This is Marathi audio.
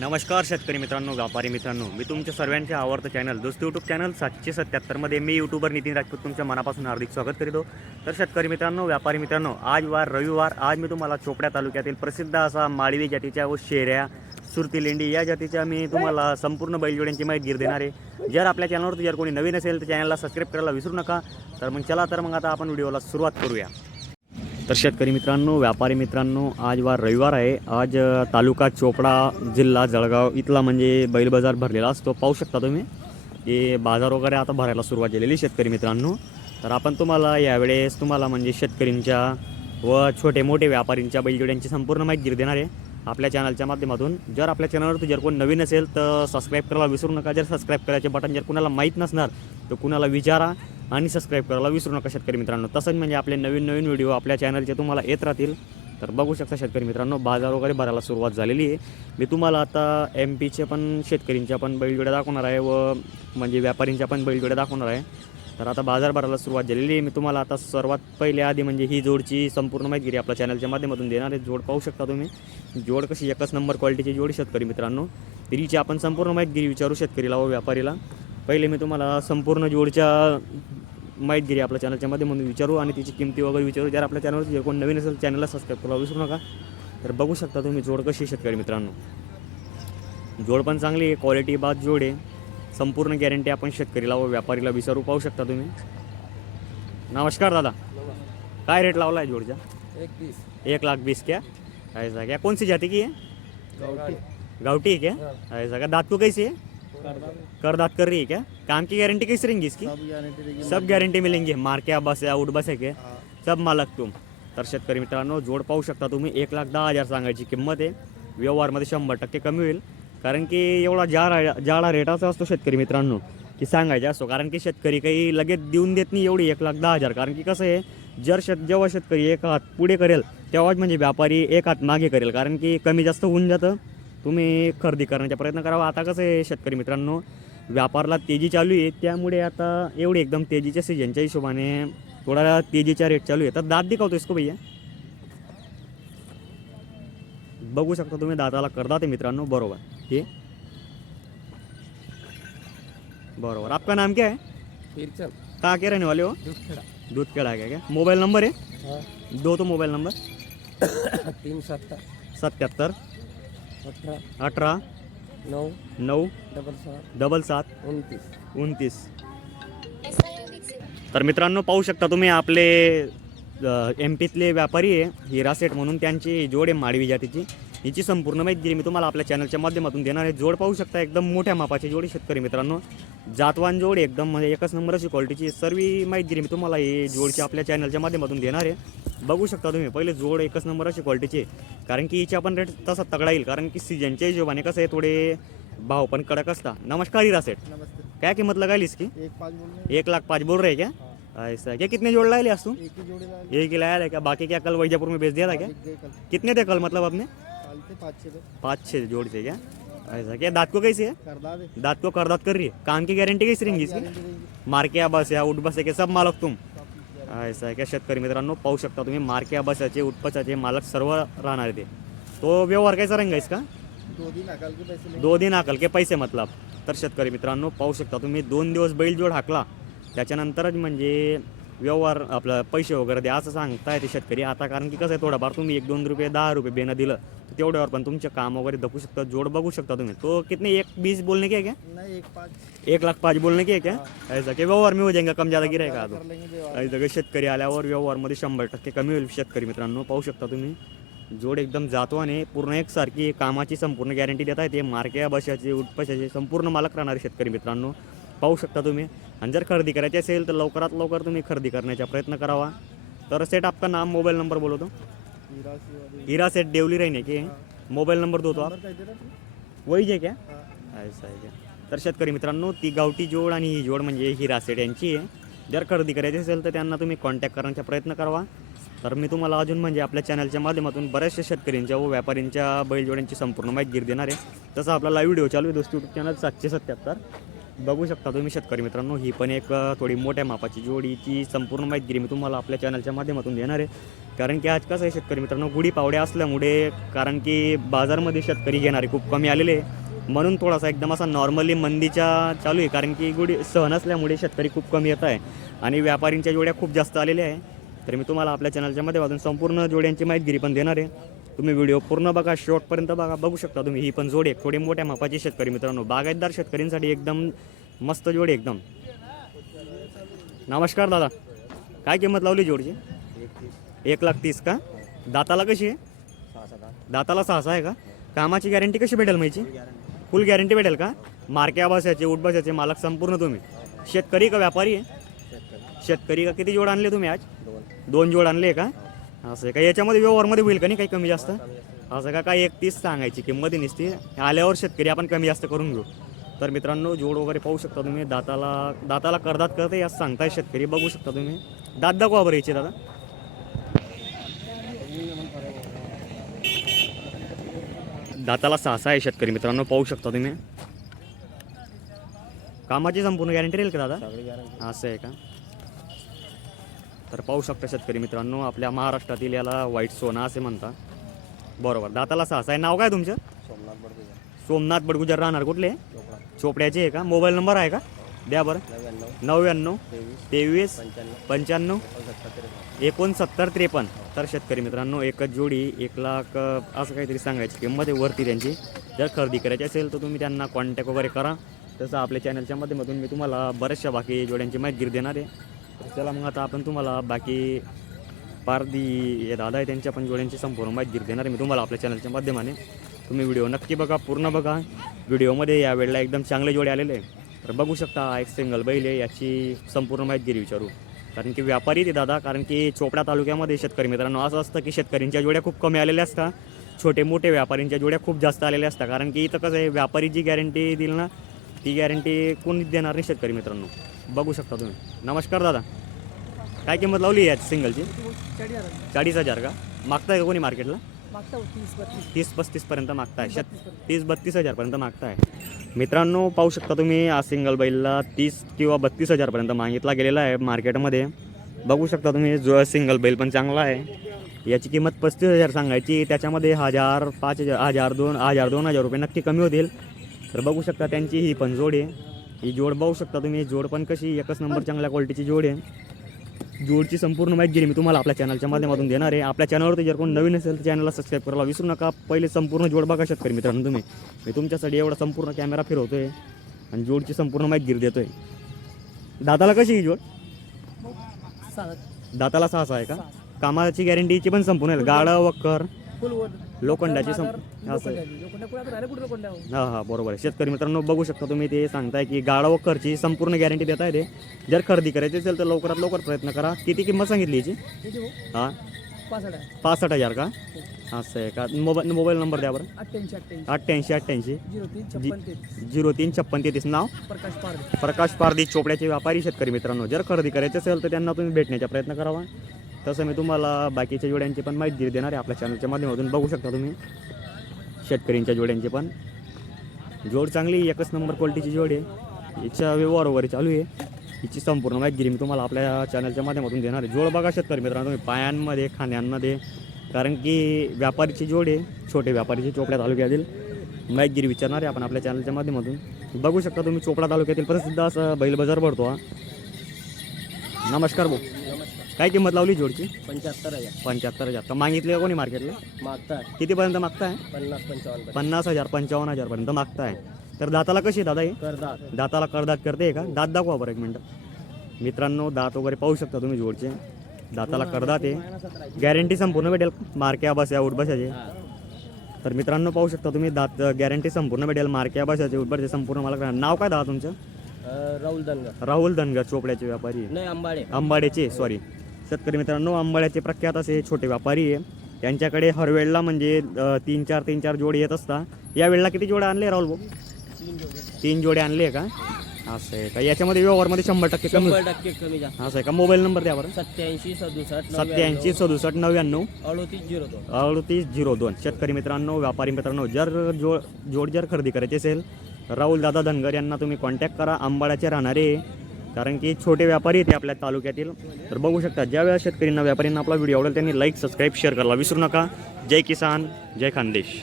नमस्कार शेतकरी मित्रांनो व्यापारी मित्रांनो. मी तुमच्या सर्वांचे आवडतं चॅनल दोस्त यूट्यूब चॅनल सातशे सत्याहत्तरमध्ये मी यूट्यूबर नितीन राजपूत तुमच्या मनापासून हार्दिक स्वागत करीतो. तर शेतकरी मित्रांनो व्यापारी मित्रांनो आज वार रविवार आज मी तुम्हाला चोपड्या तालुक्यातील प्रसिद्ध असा माळवी जातीच्या व शेऱ्या सुरती लेंडी या जातीच्या मी तुम्हाला संपूर्ण बैलजोड्यांची माहिती गिर देणार आहे. जर आपल्या चॅनलवर जर कोणी नवीन असेल तर चॅनलला सबस्क्राईब करायला विसरू नका. तर मग चला तर मग आता आपण व्हिडिओला सुरुवात करूया. तर शेतकरी मित्रांनो व्यापारी मित्रांनो आज वार रविवार आहे. आज तालुका चोपडा जिल्हा जळगाव इथला म्हणजे बैल बाजार भरलेला असतो. पाहू शकता तुम्ही की बाजार वगैरे आता भरायला सुरुवात झालेली शेतकरी मित्रांनो. तर आपण तुम्हाला यावेळेस तुम्हाला म्हणजे शेतकरींच्या व छोटे मोठे व्यापारींच्या बैलजोड्यांची संपूर्ण माहिती देणार आहे. आपल्या चॅनलच्या माध्यमातून जर आपल्या चॅनलवरती जर कोण नवीन असेल तर सबस्क्राईब करायला विसरू नका. जर सबस्क्राईब करायचे बटन जर कुणाला माहीत नसणार तर कुणाला विचारा. आणि सबस्क्राईब करायला विसरू नका शेतकरी मित्रांनो. तसंच म्हणजे आपले नवीन नवीन व्हिडिओ आपल्या चॅनलचे तुम्हाला येत राहतील. तर बघू शकता शेतकरी मित्रांनो बाजार वगैरे भरायला सुरुवात झालेली आहे. मी तुम्हाला आता एम पीचे पण शेतकरींच्या पण बैलजोड्या दाखवणार आहे व म्हणजे व्यापारींच्या पण बैलजोड्या दाखवणार आहे. तर आता बाजार भरायला सुरुवात झालेली आहे. मी तुम्हाला आता सर्वात पहिले आधी म्हणजे ही जोडची संपूर्ण माहिती आपल्या चॅनलच्या माध्यमातून देणार आहे. जोड पाहू शकता तुम्ही. जोड कशी एकच नंबर क्वालिटीची जोड शेतकरी मित्रांनो. तर आपण संपूर्ण माहिती विचारू शेतकरीला व व्यापारीला. पहिले मी तुम्हाला संपूर्ण जोडच्या माहितगिरी आपल्या चॅनलच्या माध्यमातून विचारू आणि तिची किमती वगैरे विचारू. जर आपल्या चॅनलवर जर कोण नवीन असेल चॅनलला सबस्क्राईब करायला विसरू नका. तर बघू शकता तुम्ही जोड कशी आहे शेतकरी मित्रांनो. जोड पण चांगली आहे क्वालिटी बाद जोड आहे. संपूर्ण गॅरंटी आपण शेतकरीला व व्यापारीला विचारू पाहू शकता तुम्ही. नमस्कार दादा. काय रेट लावला आहे जोडचा? एक एक लाख बीस क्या? ऐसा क्या? कौन सी जाति की है गावठी. है क्या? ऐसा क्या? दाँत को कैसी है कर दाँत कर रही है क्या? काम की गारंटी कैसी रहेंगी इसकी? सब गॅरंटी मिळेंगी मारक्या बस आहे आउट बस आहे के सब मालक तुम। तर शेतकरी मित्रांनो जोड पाहू शकता तुम्ही एक लाख दहा हजार सांगायची किंमत आहे. व्यवहारमध्ये शंभर टक्के कमी होईल. कारण की एवढा जाडा जाडा रेटाचा असतो शेतकरी मित्रांनो की सांगायचा असतो कारण की शेतकरी काही लगेच देऊन देत नाही एवढी एक लाख दहा हजार. कारण की कसं आहे जर शेत जेव्हा शेतकरी एक हात पुढे करेल तेव्हाच म्हणजे व्यापारी एक हात मागे करेल. कारण की कमी जास्त होऊन जातं. तुम्ही खरेदी करण्याचा प्रयत्न करावा. आता कसं आहे शेतकरी मित्रांनो व्यापारला तेजी चालू आहे त्यामुळे आता एवढी एकदम तेजीच्या सीजनच्या हिशोबाने थोडा तेजीचा रेट चालू आहे. तर दात दिखावतो इसको भैया? बघू शकता तुम्ही दाताला करदात आहे मित्रांनो बरोबर. हे. बरोबर. आपका नाम क्या है? कहाँ के रहने वाले हो? दूध केड़ा का क्या? मोबाइल नंबर है? हाँ। दो तो मोबाइल नंबर. तीन सत्तर. सत्याहत्तर अठारह अठरा. नऊ. नऊ. डबल सात. डबल सात. उनतीस. उनतीस. तर मित्रांनो पाहू शकता तुम्ही आपले एम पीतले व्यापारी आहे हिरा सेट म्हणून त्यांची जोड आहे माडवी जातीची. हिची संपूर्ण माहिती मी तुम्हाला आपल्या चॅनलच्या माध्यमातून देणार आहे. जोड पाहू शकता एकदम मोठ्या मापाची जोडी शेतकरी मित्रांनो. जातवान जोड एकदम म्हणजे एकच नंबरची क्वालिटीची सर्व माहिती मी तुम्हाला ही जोडची आपल्या चॅनलच्या माध्यमातून देणार आहे. बघू शकता तुम्ही. पहिले जोड एकच नंबरची क्वालिटीची आहे. कारण की हिच्या पण रेट तसा तगडा येईल. कारण की सीजनच्या हिशोबाने कसं आहे थोडे भाव पण कडक असता नमस्कार हिरा सेट नमस्ते. क्या कीमत लगाई इसकी एक पाँच बोलने एक लाख पाँच बोल रहे हैं. क्या ऐसा क्या कितने जोड़ लाए ले आज तू? एक ही जोड़ी लाए एक ही लाया था क्या? बाकी क्या कल वैजापुर में बेच दिया था क्या? एक गए कल? कितने थे कल मतलब आपने? कल पाँच छः थे। पाँच छः जोड़ थे क्या? ऐसा क्या दाँत को कैसे है? दाँत को कर दाँत कर रही है। काम की गारंटी कैसी रहेंगी इसकी? देगी मार्किया बस या उठ बस आहे सब मालक तुम। ऐसा आहे क्या शेतकरी मित्रांनो पाहू शकता तुम्ही मार्किया बसाचे उठपसाचे मालक सर्व राहणार ते तो व्यवहार दो दिन अकाल के पैसे दो दिन हाकल के पैसे मतलब. तर शेतकरी मित्रांनो पाहू शकता तुम्ही दोन दिवस बैल जोड हाकला. त्याच्यानंतरच म्हणजे व्यवहार आपलं पैसे वगैरे द्या असं सांगताय ते शेतकरी. आता कारण की कसं आहे थोडाफार तुम्ही एक दोन रुपये दहा रुपये बेनं दिलं. तेवढ्यावर पण तुमचे काम वगैरे दखू शकता जोड बघू शकता तुम्ही. तो कितने एक बीस बोलने के है क्या? नहीं एक पाँच. एक लाख पाच बोलने के है क्या? ऐसा की व्यवहार में हो जाएगा कम ज़्यादा गिरायका व्यवहार. ऐसा की शेतकरी आल्यावर व्यवहारमध्ये शंभर टक्के कमी होईल शेतकरी मित्रांनो. पाहू शकता तुम्ही. जोड एकदम जातो आणि पूर्ण एकसारखी कामाची संपूर्ण गॅरंटी देत आहे ते मार्क्या बशाचे उत्पशाचे संपूर्ण मालक राहणारे शेतकरी मित्रांनो. पाहू शकता तुम्ही. आणि जर खरेदी करायची असेल तर लवकरात लवकर तुम्ही खरेदी करण्याचा प्रयत्न करावा. तर सेट आपका नाम मोबाईल नंबर बोलो तो तिरासी वाली हीरा सेट देवली रहने के मोबाईल नंबर दो तो आप। नंबर काय? वही है क्या? आहे का तर शेतकरी मित्रांनो ती गावठी जोड आणि ही जोड म्हणजे ही सेट यांची आहे. जर खरेदी करायची असेल तर त्यांना तुम्ही कॉन्टॅक्ट करण्याचा प्रयत्न करावा तर मी तुम्हाला अजून म्हणजे आपल्या चॅनलच्या माध्यमातून बऱ्याचशा शेतकऱ्यांच्या व व्यापाऱ्यांच्या बैलजोड्यांची संपूर्ण माहिती देणार आहे. तसं आपला लाईव्ह व्हिडिओ चालू आहे दोस्त यूट्यूब चॅनल सातशे सत्याहत्तर. बघू शकता तुम्ही शेतकरी मित्रांनो ही पण एक थोडी मोठ्या मापाची जोडीची संपूर्ण माहिती मी तुम्हाला आपल्या चॅनलच्या माध्यमातून देणार आहे. कारण की आज कसं आहे शेतकरी मित्रांनो गुढी असल्यामुळे कारण की बाजारमध्ये शेतकरी घेणारे खूप कमी आलेले आहे. म्हणून थोडासा एकदम असा नॉर्मली मंदीच्या चालू आहे कारण की गुढी सहन असल्यामुळे शेतकरी खूप कमी येत आहे आणि व्यापारींच्या जोड्या खूप जास्त आलेल्या आहे. तर मी तुम्हाला आपल्या चॅनलच्या माध्यमातून संपूर्ण जोड्यांची माहितगिरी पण देणार आहे. तुम्ही व्हिडिओ पूर्ण बघा शेवटपर्यंत बघा बघू शकता तुम्ही. ही पण जोडे आहे थोडी मोठ्या मापाची शेतकरी मित्रांनो. बागायतदार शेतकऱ्यांसाठी एकदम मस्त जोडी एकदम. नमस्कार दादा. काय किंमत लावली जोडची? एक लाख तीस का? दाताला कशी आहे? दाताला सहा सहा आहे का? कामाची गॅरंटी कशी भेटेल माहिती? फुल गॅरंटी भेटेल का? मार्के आभासाचे उठबसाचे मालक संपूर्ण तुम्ही. शेतकरी का व्यापारी आहे? शेतकरी का किती जोड आणले तुम्ही आज? दोन जोड आणले का? असं आहे का? याच्यामध्ये व्यवहारमध्ये होईल का नाही? काही कमी जास्त? असं का? काय एकतीस सांगायची किंमत आहे आल्यावर शेतकरी आपण कमी जास्त करून घेऊ. तर मित्रांनो जोड वगैरे पाहू शकता तुम्ही. दाताला दाताला करदात करते असं सांगताय शेतकरी. बघू शकता तुम्ही. दात दाखवा बरं याचे दादा. दाताला सहा आहे शेतकरी मित्रांनो पाहू शकता तुम्ही. कामाची संपूर्ण गॅरंटी राहील का दादा? असं आहे का? तर पाहू शकता शेतकरी मित्रांनो आपल्या महाराष्ट्रातील याला व्हाईट सोना असे म्हणता बरोबर. दाताला सहा आहे. नाव काय तुमचं? सोमनाथ बडगुजा सोमनाथ बडगुजर राहणार कुठले? चोपडा. चोपड्याचे आहे का? मोबाईल नंबर आहे का? द्या बरं. नव्याण्णव नव्याण्णव तेवीस पंच्याण्णव एकोणसत्तर त्रेपन्न. तर शेतकरी मित्रांनो एकच जोडी एक लाख असं काहीतरी सांगायची किंमत आहे वरती त्यांची. जर खरेदी करायची असेल तर तुम्ही त्यांना कॉन्टॅक्ट वगैरे करा. तसं आपल्या चॅनलच्या माध्यमातून मी तुम्हाला बऱ्याचशा बाकी जोड्यांची माहिती देणार आहे. चला मग आता आपण तुम्हाला बाकी पारदी हे दादा आहे त्यांच्या पण जोड्यांची संपूर्ण माहिती देणार आहे मी तुम्हाला आपल्या चॅनलच्या माध्यमाने. तुम्ही व्हिडिओ नक्की बघा पूर्ण बघा. व्हिडिओमध्ये या वेळेला एकदम चांगले जोडे आलेले आहे तर बघू शकता हा एक सिंगल बैल आहे याची संपूर्ण माहिती विचारू. कारण की व्यापारी ते दादा कारण की चोपडा तालुक्यामध्ये शेतकरी मित्रांनो असं असतं की शेतकऱ्यांच्या जोड्या खूप कमी आलेल्या असतात छोटे मोठे व्यापाऱ्यांच्या जोड्या खूप जास्त आलेल्या असतात कारण की इथं कसं आहे व्यापारी जी गॅरंटी दिली ना ती गॅरंटी कोणीच देणार नाही शेतकरी मित्रांनो. बघू शकता तुम्ही. नमस्कार दादा. काय किंमत लावली याची सिंगलची चाळीस हजार. का? मागताय का कोणी मार्केटला तीस बत्तीस. तीस पस्तीसपर्यंत मागताय. शेत तीस बत्तीस हजारपर्यंत मागताय. मित्रांनो पाहू शकता तुम्ही हा सिंगल बैलला तीस किंवा बत्तीस हजारपर्यंत मागितला गेलेला आहे मार्केटमध्ये बघू शकता तुम्ही जो सिंगल बैल पण चांगला आहे. याची किंमत पस्तीस हजार सांगायची. त्याच्यामध्ये हजार पाच हजार हजार दोन हजार दोन हजार रुपये नक्की कमी होतील. तर बघू शकता त्यांची ही पण जोड. आहे ही जोड बघू शकता तुम्ही. जोड पण कशी एकच नंबर चांगल्या क्वालिटीची जोड आहे. जोडची संपूर्ण माहिती मी तुम्हाला आपल्या चॅनलच्या माध्यमातून देणार आहे. आपल्या चॅनलवरती जर कोण नवीन असेल तर चॅनलला सबस्क्राईब करायला विसरू नका. पहिले संपूर्ण जोड बघा शेतकरी मित्रांनो तुम्ही. मी तुमच्यासाठी एवढा संपूर्ण कॅमेरा फिरवतोय आणि जोडची संपूर्ण माहिती देतोय. दाताला कशी ही जोड? दाताला सहा सहा आहे का? कामाची गॅरंटीची पण संपूर्ण आहे. गाडं वक्कर. लोखंडाची संप असं हां हां बरोबर आहे. शेतकरी मित्रांनो बघू शकता तुम्ही ते सांगताय की गाडा वक्करची संपूर्ण गॅरंटी देत आहे ते. जर खरेदी करायची असेल तर लवकरात लवकर प्रयत्न करा. किती किंमत सांगितली याची? हां? पासष्ट हजार का? असं आहे का? मोबाईल मोबाईल नंबर द्या बरं. अठ्ठ्याऐंशी अठ्ठ्याऐंशी. अठ्ठ्याऐंशी अठ्ठ्याऐंशी. झिरो तीन छप्पन तेहतीस. झिरो तीन छप्पन तेहतीस. नाव? प्रकाश पारदे प्रकाश पारदी चोपड्याचे व्यापारी शेतकरी मित्रांनो. जर खरेदी करायची असेल तर त्यांना तुम्ही भेटण्याचा प्रयत्न करावा. तसं मी तुम्हाला बाकीच्या जोड्यांची पण माहिती देणार आहे. आपल्या चॅनलच्या माध्यमातून बघू शकता तुम्ही. शेतकऱ्यांच्या जोड्यांची पण. जोड चांगली एकच नंबर क्वालिटीची जोड आहे. हिचा व्यवहार वगैरे चालू आहे. हिची संपूर्ण माहिती मी तुम्हाला आपल्या चॅनलच्या माध्यमातून देणार आहे. जोड बघा शेतकरी मित्रांनो तुम्ही पायांमध्ये खांद्यांमध्ये. कारण की व्यापारीची जोड आहे छोटे व्यापारीची चोपड्या तालुक्यातील. माहितगिरी विचारणार आहे आपण आपल्या चॅनलच्या माध्यमातून. बघू शकता तुम्ही चोपडा तालुक्यातील प्रसिद्ध असं बैल बाजार भरतो हा. नमस्कार भाऊ. काय किंमत लावली जोडची? पंच्याहत्तर हजार. पंच्याहत्तर हजार. तर मागितले कोणी मार्केटला मागतात कितीपर्यंत मागताय? पन्नास पंचावन्न पन्नास हजार पंचावन्न हजारपर्यंत मागताय. तर दाताला कशी आहे दादा ही? दाताला करदात करते का? दात दाखवा बरं एक मिनटं. मित्रांनो दात वगैरे पाहू शकता तुम्ही जोडचे. दाताला करदात आहे. गॅरंटी संपूर्ण भेटेल. मार्क्या बस उठ बसाचे. तर मित्रांनो पाहू शकता तुम्ही दात गॅरंटी संपूर्ण भेटेल. मार्क्या बसाचे उठबरचे संपूर्ण मला. नाव काय दादा तुमचं? राहुल दनगर राहुल धनगर चोपड्याचे व्यापारी. नाही आंबाडे आंबाड्याचे सॉरी शेतकरी मित्रांनो आंबाड्याचे प्रख्यात असे छोटे व्यापारी आहे. त्यांच्याकडे हर वेळेला म्हणजे तीन चार तीन चार जोडी येत असतात या वेळेला किती जोड्या आणले राहुल भाऊ? तीन जोडे आणले का? असं आहे का? याच्यामध्ये व्यवहारमध्ये शंभर टक्के कमी शंभर टक्के कमी जास्त. असं आहे का? मोबाईल नंबर द्या बरं. सत्याऐंशी सदुसष्ट सत्याऐंशी सदुसष्ट नव्याण्णव. अडोतीस झिरो दोन. अडतीस झिरो दोन. शेतकरी मित्रांनो व्यापारी मित्रांनो जर जोड जोड जर खरेदी करायची असेल राहुल दादा धनगर यांना तुम्ही कॉन्टॅक्ट करा. आंबाड्याचे राहणारे कारण की छोटे व्यापारी ते आपल्या तालुक्यातील. तर बघू शकता ज्या वेळेला शेतकऱ्यांना व्यापाऱ्यांना आपला व्हिडिओ आवडेल त्यांनी लाईक सबस्क्राईब शेअर करायला विसरू नका. जय किसान जय खानदेश.